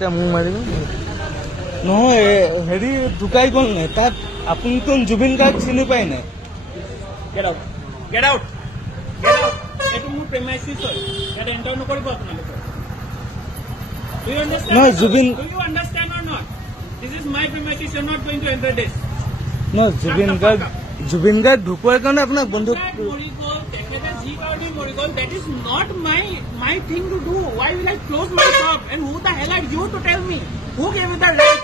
এতিয়া মোক মাৰিব নহয় হেৰি ঢুকাই গ'ল নাই তাত আপুনিতো জুবিন গাৰ্গ চিনি পাই নাই Get out. Get out. Get out. It will premises. Get enter no koribo apnaloke. Do you understand? No, Zubin. Do you understand or not? This is my premises. You are not going to enter this. নহয় জুবিন গাৰ্গ ঢুকোৱাৰ কাৰণে আপোনাক বন্ধু That is not my thing to do. Why will I close my shop? And who the hell are you to tell me? Who gave you the right?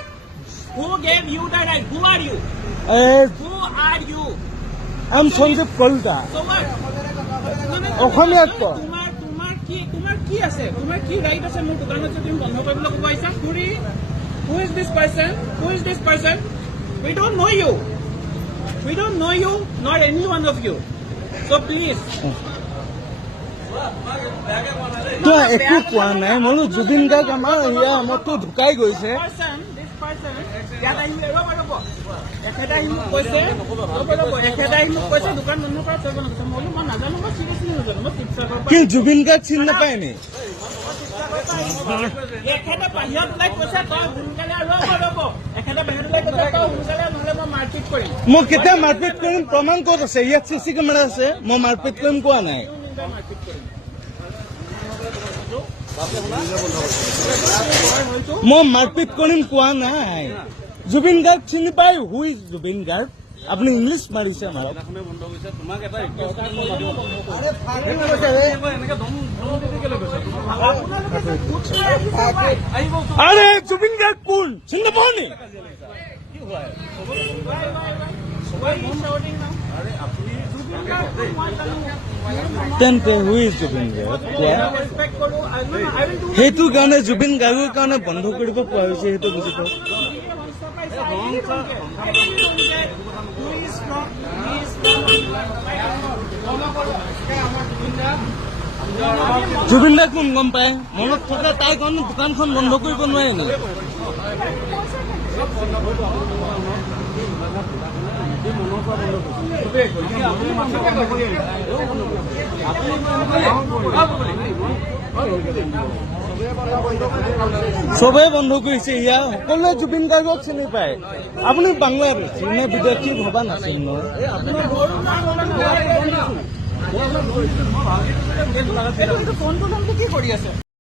Who gave you the right? Who are you? Who are you? I'm Sanjeev Kolta. So what? অসমীয়াত ক তোমাৰ কি আছে তোমাৰ কি right আছে মোৰ দোকানত যদি বন্ধ কৰিবলৈ ক'ব আহিছা who is this person we don't know you not any one of you so please তো একো কোৱা নাই মই জুবিন গাৰ্গ আমাৰ ইয়া আমাৰতো ঢুকাই গৈছে this person ইয়াত আহি ৰ'ব একেটাই মোক কৈছে দোকান বন্ধ কৰা চলিব নকৈছে মই নাজানো মই চিৰিয়াছলি নাজানো মই শিৱসাগৰ কি জুবিন গাৰ্গ চিনি নাপায় নি একেটা বাহিৰত ওলাই কৈছে তই সোনকালে ৰ'ব একেটা বাহিৰত ওলাই কৈছে তই সোনকালে নহ'লে মই মাৰপিট কৰিম মই কেতিয়া মাৰপিট কৰিম প্ৰমাণ ক'ত আছে ইয়াত চিচি কেমেৰা আছে মই মাৰপিট কৰিম কোৱা নাই মই মাৰপিট কৰিম কোৱা নাই জুবিন গাৰ্গ চিনি পাই হু ইজ জুবিন গাৰ্গ আপুনি ইংলিছ মাৰিছে মাৰক আৰে জুবিন গাৰ্গ কোন চিনি নাপাওঁ নি তেন্তে হু ইজ জুবিন গাৰ্গ সেইটো কাৰণে জুবিন গাৰ্গৰ কাৰণে বন্ধ কৰিব পোৱা হৈছে সেইটো বুজি পাওঁ জুবিন দা কোন গম পায় মনত থকা তাই কাৰণে দোকানখন বন্ধ কৰিব নোৱাৰে নি চবেই বন্ধ কৰিছে ইয়া সকলোৱে জুবিন গাৰ্গক চিনি পায় আপুনি বাংলাৰ নে বিদেশী ভবা নাছিল ন ফোনটো কি কৰি আছে